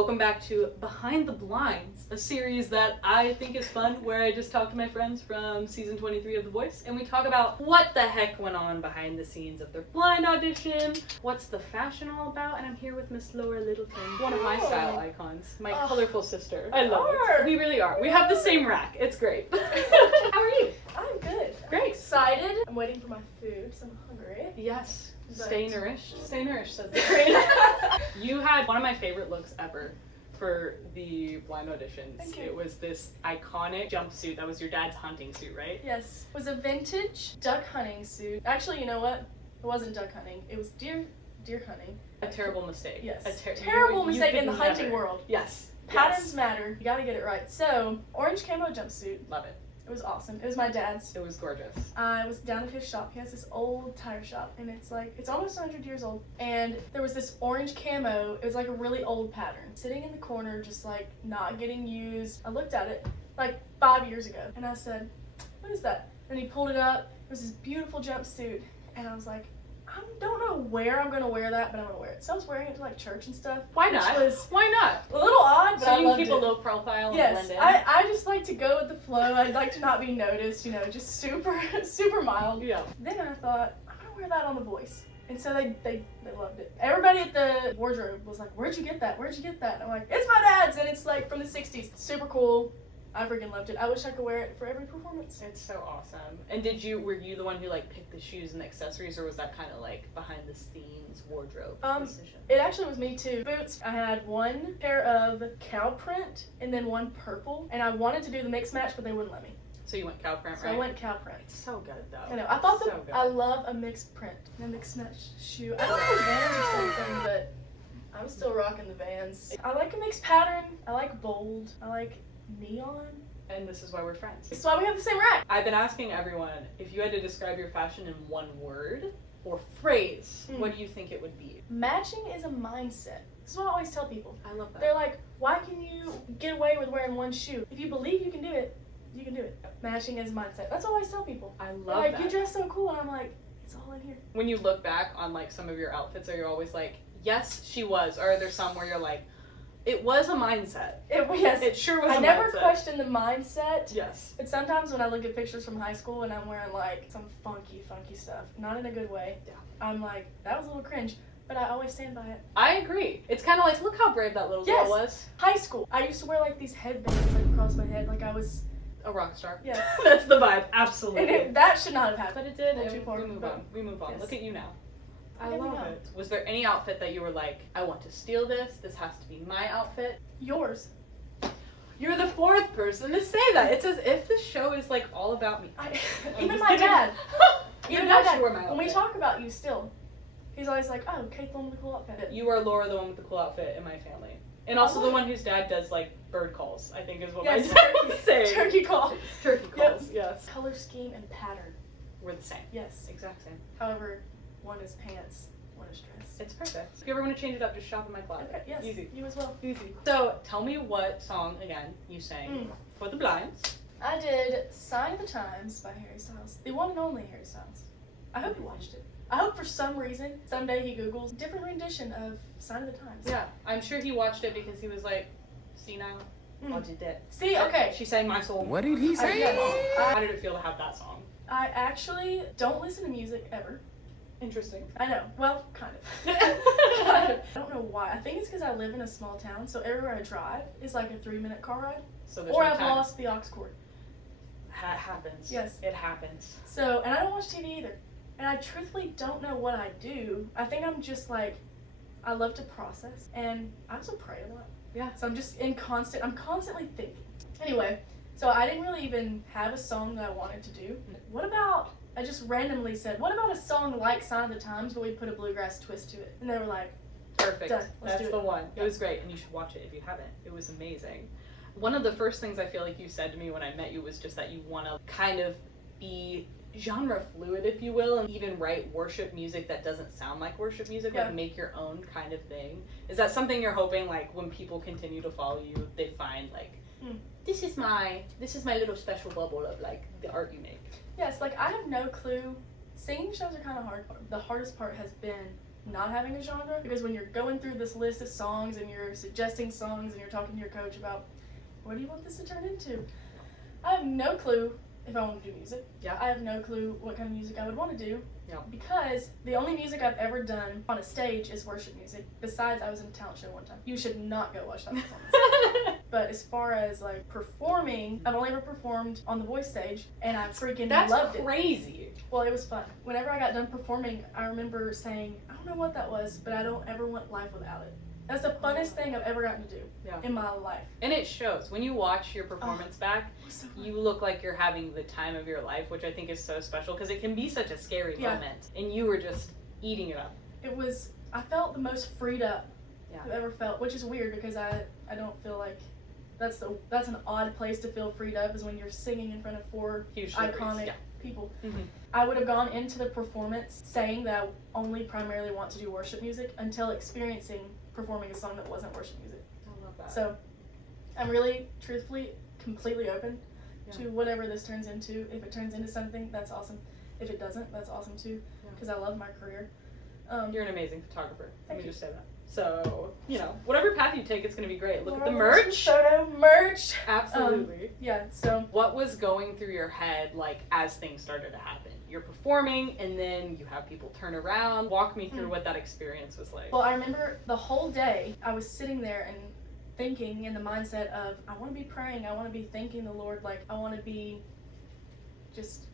welcome back to Behind the Blinds, a series that I think is fun, where I just talk to my friends from season 23 of The Voice, and we talk about what the heck went on behind the scenes of their blind audition, what's the fashion all about, and I'm here with Miss Laura Littleton, one of my style icons, my colorful sister. I love it. We really are. We have the same rack. It's great. How are you? I'm good. Great. I'm excited. I'm waiting for my food, so I'm hungry. Yes. But... Stay nourished. Stay nourished, says the queen. You had one of my favorite looks ever for the blind auditions. Thank you. It was this iconic jumpsuit that was your dad's hunting suit, right? Yes. It was a vintage duck hunting suit. Actually, you know what? It wasn't duck hunting. It was deer hunting. A terrible mistake. Yes. A terrible mistake in the could hunting never. world. Yes. Patterns matter. You gotta get it right. So, orange camo jumpsuit. Love it. It was awesome. It was my dad's. It was gorgeous. I was down at his shop. He has this old tire shop, and it's almost 100 years old. And there was this orange camo. It was like a really old pattern, sitting in the corner, just like not getting used. I looked at it like 5 years ago, and I said, "What is that?" And he pulled it up. It was this beautiful jumpsuit, and I was like, I don't know where I'm gonna wear that, but I'm gonna wear it. So I was wearing it to like church and stuff. Why not? Why not? A little odd, but so I you loved can keep it. a low profile and yes, blend in. I just like to go with the flow. I'd like to not be noticed, just super mild. Yeah. Then I thought, I'm gonna wear that on The Voice. And so they loved it. Everybody at the wardrobe was like, "Where'd you get that? Where'd you get that?" And I'm like, "It's my dad's, and it's like from the 60s. Super cool. I freaking loved it. I wish I could wear it for every performance." It's so awesome. And were you the one who like picked the shoes and the accessories, or was that kind of like behind the scenes wardrobe decision? It actually was me too. Boots, I had one pair of cow print and then one purple, and I wanted to do the mix match, but they wouldn't let me. So you went cow print, right? So I went cow print. It's so good though. I know. I thought so good. I love a mixed print and a mixed match shoe. I don't know if Vans are something, but I'm still rocking the Vans. I like a mixed pattern. I like bold. I like neon. And this is why we're friends. That's why we have the same rack. I've been asking everyone, if you had to describe your fashion in one word or phrase, what do you think it would be? Matching is a mindset. This is what I always tell people. I love that. They're like, why can you get away with wearing one shoe? If you believe you can do it, you can do it. Matching is a mindset. That's what I always tell people. I love They're like, that. You dress so cool, and I'm like, it's all in here. When you look back on like some of your outfits, are you always like, yes, she was, or are there some where you're like, it was a mindset? Yes. It sure was a mindset. I never questioned the mindset. Yes. But sometimes when I look at pictures from high school and I'm wearing like some funky stuff, not in a good way, I'm like, that was a little cringe. But I always stand by it. I agree. It's kind of like, look how brave that little girl was. High school. I used to wear like these headbands like across my head, like I was a rock star. Yes. That's the vibe. Absolutely. And that should not have happened. But it did. We move on. Yes. Look at you now. I love it. Was there any outfit that you were like, I want to steal this? This has to be my outfit? Yours. You're the fourth person to say that. It's as if the show is like all about me. Even my dad. Even my dad. When we talk about you still, he's always like, oh, Kate, the one with the cool outfit. You are Laura, the one with the cool outfit in my family. And also the one whose dad does like bird calls, I think is what my dad would say. Turkey call. Turkey calls, yes. Color scheme and pattern. We're the same. Yes. Exact same. However, one is pants, one is dress. It's perfect. If you ever want to change it up, just shop in my closet. Okay, yes. Easy. You as well. Easy. So, tell me what song, again, you sang for the blinds. I did Sign of the Times by Harry Styles. The one and only Harry Styles. I hope you watched it. I hope for some reason, someday he Googles different rendition of Sign of the Times. Yeah, I'm sure he watched it because he was like, see now? I did that. See, okay. She sang my soul. What did he say? How did it feel to have that song? I actually don't listen to music ever. Interesting. I know. Well, kind of. I don't know why. I think it's because I live in a small town, so everywhere I drive is like a 3-minute car ride. So or I've lost the aux cord. It happens. Yes. It happens. So, and I don't watch TV either. And I truthfully don't know what I do. I think I'm just like, I love to process, and I also pray a lot. Yeah. So I'm just I'm constantly thinking. Anyway, so I didn't really even have a song that I wanted to do. What about, I just randomly said, what about a song like Sign of the Times, but we put a bluegrass twist to it? And they were like, perfect. Done. That's the one. It was great, and you should watch it if you haven't. It was amazing. One of the first things I feel like you said to me when I met you was just that you want to kind of be genre fluid, if you will, and even write worship music that doesn't sound like worship music, like make your own kind of thing. Is that something you're hoping, like, when people continue to follow you, they find like, this is my little special bubble of like the art you make? Yes, like I have no clue. Singing shows are kind of hard. The hardest part has been not having a genre, because when you're going through this list of songs and you're suggesting songs and you're talking to your coach about what do you want this to turn into, I have no clue if I want to do music. Yeah. I have no clue what kind of music I would want to do. Yeah. Because the only music I've ever done on a stage is worship music. Besides, I was in a talent show one time. You should not go watch that performance. But as far as like performing, I've only ever performed on the Voice stage, and I freaking loved it. That's crazy. Well, it was fun. Whenever I got done performing, I remember saying, I don't know what that was, but I don't ever want life without it. That's the funnest thing I've ever gotten to do in my life. And it shows. When you watch your performance back, so you look like you're having the time of your life, which I think is so special because it can be such a scary moment. And you were just eating it up. It was, I felt the most freed up I've ever felt, which is weird because I don't feel like that's an odd place to feel freed up, is when you're singing in front of four iconic people. Mm-hmm. I would have gone into the performance saying that I only primarily want to do worship music until experiencing performing a song that wasn't worship music. I love that. So I'm really, truthfully, completely open to whatever this turns into. If it turns into something, that's awesome. If it doesn't, that's awesome too, because I love my career. You're an amazing photographer. Let me just say that. So, whatever path you take, it's going to be great. Look at the Laura merch. Soto merch. Absolutely. So What was going through your head, like, as things started to happen? You're performing, and then you have people turn around. Walk me through what that experience was like. Well, I remember the whole day I was sitting there and thinking in the mindset of, I want to be praying, I want to be thanking the Lord, like, I want to be just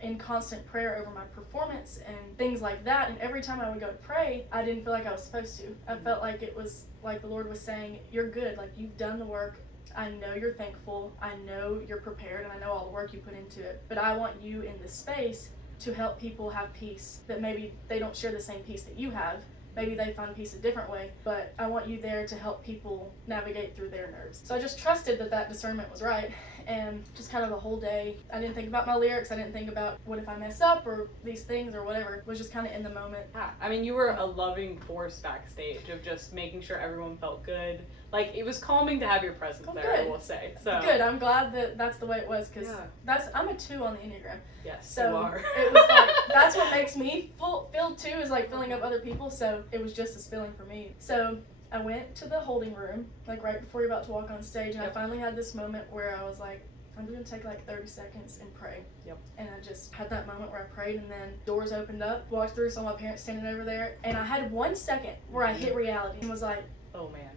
in constant prayer over my performance and things like that. And every time I would go to pray, I didn't feel like I was supposed to. I felt like it was like the Lord was saying, you're good, like, you've done the work. I know you're thankful, I know you're prepared, and I know all the work you put into it, but I want you in this space to help people have peace that maybe they don't share the same peace that you have. Maybe they find peace a different way, but I want you there to help people navigate through their nerves. So I just trusted that that discernment was right, and just kind of the whole day, I didn't think about my lyrics, I didn't think about what if I mess up or these things or whatever. It was just kind of in the moment. Yeah, I mean, you were a loving force backstage of just making sure everyone felt good. Like, it was calming to have your presence there, good. I will say. So Good, I'm glad that that's the way it was, because I'm a 2 on the Enneagram. Yes, So you are. It was like, that's what makes me feel too, is like filling up other people, so it was just as filling for me. So I went to the holding room, like right before you're about to walk on stage, and I finally had this moment where I was like, I'm just gonna take like 30 seconds and pray. And I just had that moment where I prayed, and then doors opened up, walked through, saw my parents standing over there, and I had 1 second where I hit reality and was like, oh man,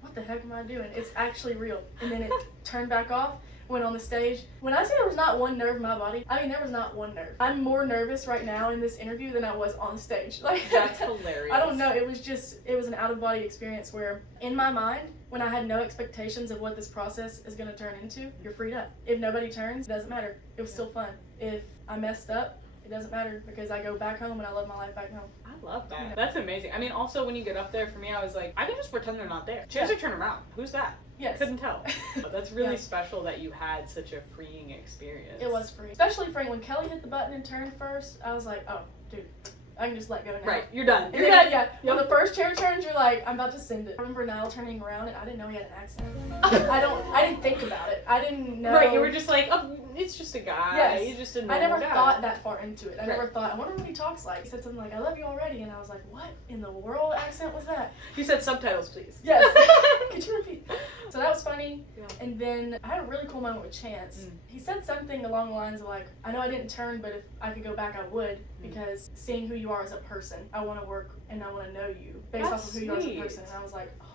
what the heck am I doing? It's actually real. And then it turned back off, went on the stage. When I say there was not one nerve in my body, I mean there was not one nerve. I'm more nervous right now in this interview than I was on stage. Like, that's hilarious. I don't know, it was an out-of-body experience where in my mind, when I had no expectations of what this process is going to turn into, you're freed up. If nobody turns, it doesn't matter. It was still fun. If I messed up, it doesn't matter, because I go back home and I love my life back home. I love that. Yeah. That's amazing. I mean, also when you get up there, for me, I was like, I can just pretend they're not there. Chairs are turn around. Who's that? Yes. Couldn't tell. That's really special that you had such a freeing experience. It was free. Especially Frank, when Kelly hit the button and turned first, I was like, oh, dude, I can just let go now. Right, you're done. You're done. Yeah. When the first chair turns, you're like, I'm about to send it. I remember Niall turning around, and I didn't know he had an accent. I didn't think about it. I didn't know. Right, you were just like, oh, it's just a guy. Yes. He's just a I normal never guy. thought that far into it. I never thought, I wonder what he talks like. He said something like, I love you already, and I was like, what in the world accent was that? You said subtitles, please. Yes. Could you repeat? So that was funny. Yeah. And then I had a really cool moment with Chance. He said something along the lines of like, I know I didn't turn, but if I could go back, I would, because seeing who you are as a person, I want to work and I want to know you based off of who you are as a person. And I was like, oh,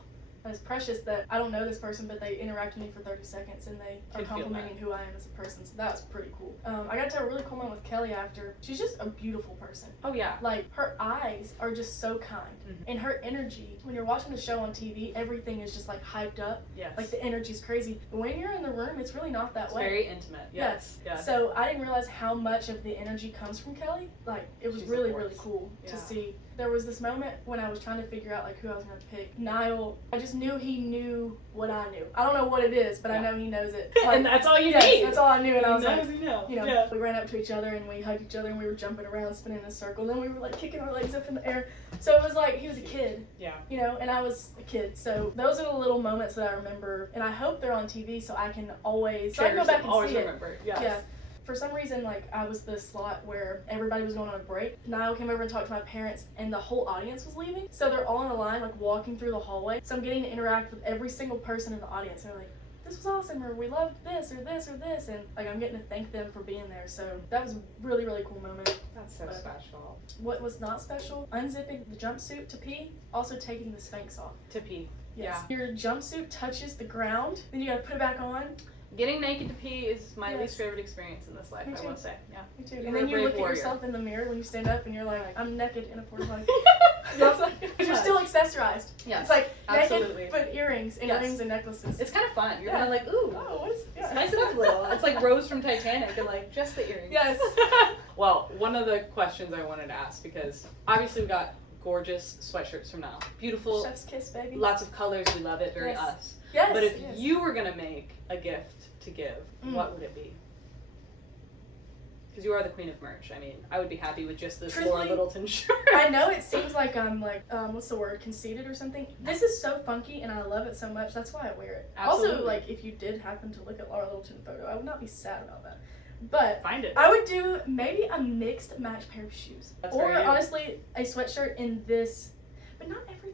that is precious that I don't know this person, but they interact with me for 30 seconds and they are complimenting who I am as a person. So that was pretty cool. I got to have a really cool moment with Kelly after. She's just a beautiful person. Oh yeah. Like, her eyes are just so kind. And her energy, when you're watching the show on TV, everything is just like hyped up. Yes. Like, the energy's crazy. But when you're in the room, it's really not that way. It's very intimate. Yes. Yeah. So I didn't realize how much of the energy comes from Kelly. Like, it was really cool to see. There was this moment when I was trying to figure out like who I was going to pick. Niall, I just knew he knew what I knew. I don't know what it is, but I know he knows it. Like, and that's all you need. That's all I knew. And I was like, you know. We ran up to each other and we hugged each other and we were jumping around, spinning in a circle. And then we were like kicking our legs up in the air. So it was like he was a kid. Yeah. And I was a kid. So those are the little moments that I remember. And I hope they're on TV so I can always go back and see it. Remember. Yes. Yeah. For some reason, like, I was the slot where everybody was going on a break. Niall came over and talked to my parents, and the whole audience was leaving. So they're all in a line, like, walking through the hallway. So I'm getting to interact with every single person in the audience. They're like, this was awesome, or we loved this, or this, or this. And, like, I'm getting to thank them for being there. So that was a really, really cool moment. That's so special. What was not special? Unzipping the jumpsuit to pee, also taking the Spanx off. To pee. Yes. Your jumpsuit touches the ground, then you gotta put it back on. Getting naked to pee is my Yes. least favorite experience in this life, Me I too. will say. Yeah. Me too. You're And then a you brave look at warrior. yourself in the mirror when you stand up and you're like, I'm naked in a porta potty. Yes. But you're still accessorized. Yes. It's like Absolutely. naked, but earrings and Yes. rings and necklaces. It's kind of fun. You're Yeah. kind of like, ooh, Oh, what is spice it up a little. It's like Rose from Titanic. You're like, just the earrings. Yes. Well, one of the questions I wanted to ask, because obviously we got gorgeous sweatshirts from Niall. Beautiful, Chef's kiss, baby. lots of colors. We love it. Very Yes. us. Yes. But if yes. you were going to make a gift to give, what would it be? Because you are the queen of merch. I mean, I would be happy with just this Laura Truthfully, Littleton shirt. I know it seems like I'm like, what's the word, conceited or something. This is so funky and I love it so much. That's why I wear it. Absolutely. Also, like, if you did happen to look at Laura Littleton photo, I would not be sad about that. But Find it. I would do maybe a mixed match pair of shoes. That's or very you. honestly, a sweatshirt in this, but not every,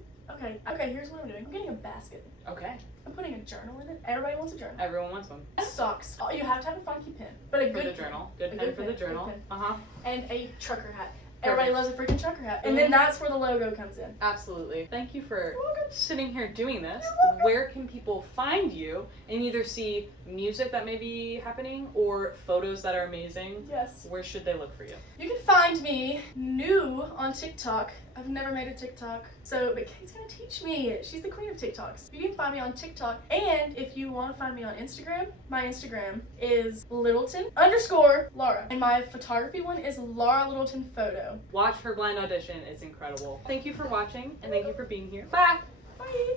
okay, here's what I'm doing. I'm getting a basket. Okay. I'm putting a journal in it. Everybody wants a journal. Everyone wants one. Socks. Oh, you have to have a funky pen, but a For good the pen. journal. Good A pen good for pen, the good journal. pen. Uh-huh. And a trucker hat. Everybody loves a freaking trucker hat. And Mhm. then that's where the logo comes in. Absolutely. Thank you for sitting here doing this. You're welcome. Where can people find you and either see music that may be happening or photos that are amazing? Yes. Where should they look for you? You can find me new on TikTok. I've never made a TikTok, but Kate's gonna teach me. She's the queen of TikToks. You can find me on TikTok, and if you want to find me on Instagram, my Instagram is Littleton_Laura, and my photography one is Laura Littleton Photo. Watch her blind audition. It's incredible. Thank you for watching and thank you for being here. Bye. Bye.